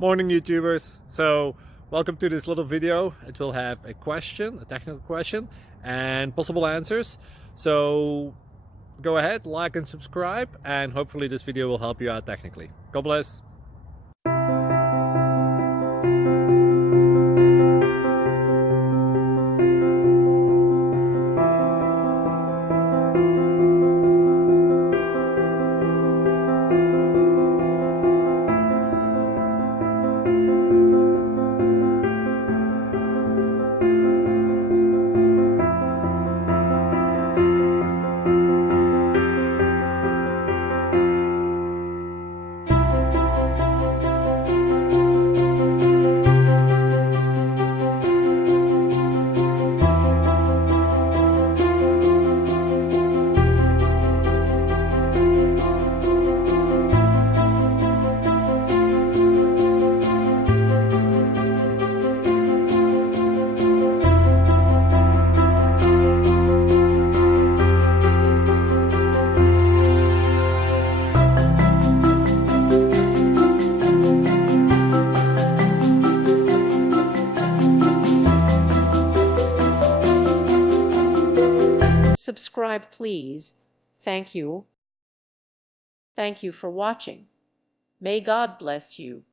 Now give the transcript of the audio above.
Morning YouTubers. So welcome to this little video. It will have a question, a technical question, and possible answers. So go ahead, like and subscribe, and hopefully this video will help you out technically. God bless. Subscribe, please. Thank you. Thank you for watching. May God bless you.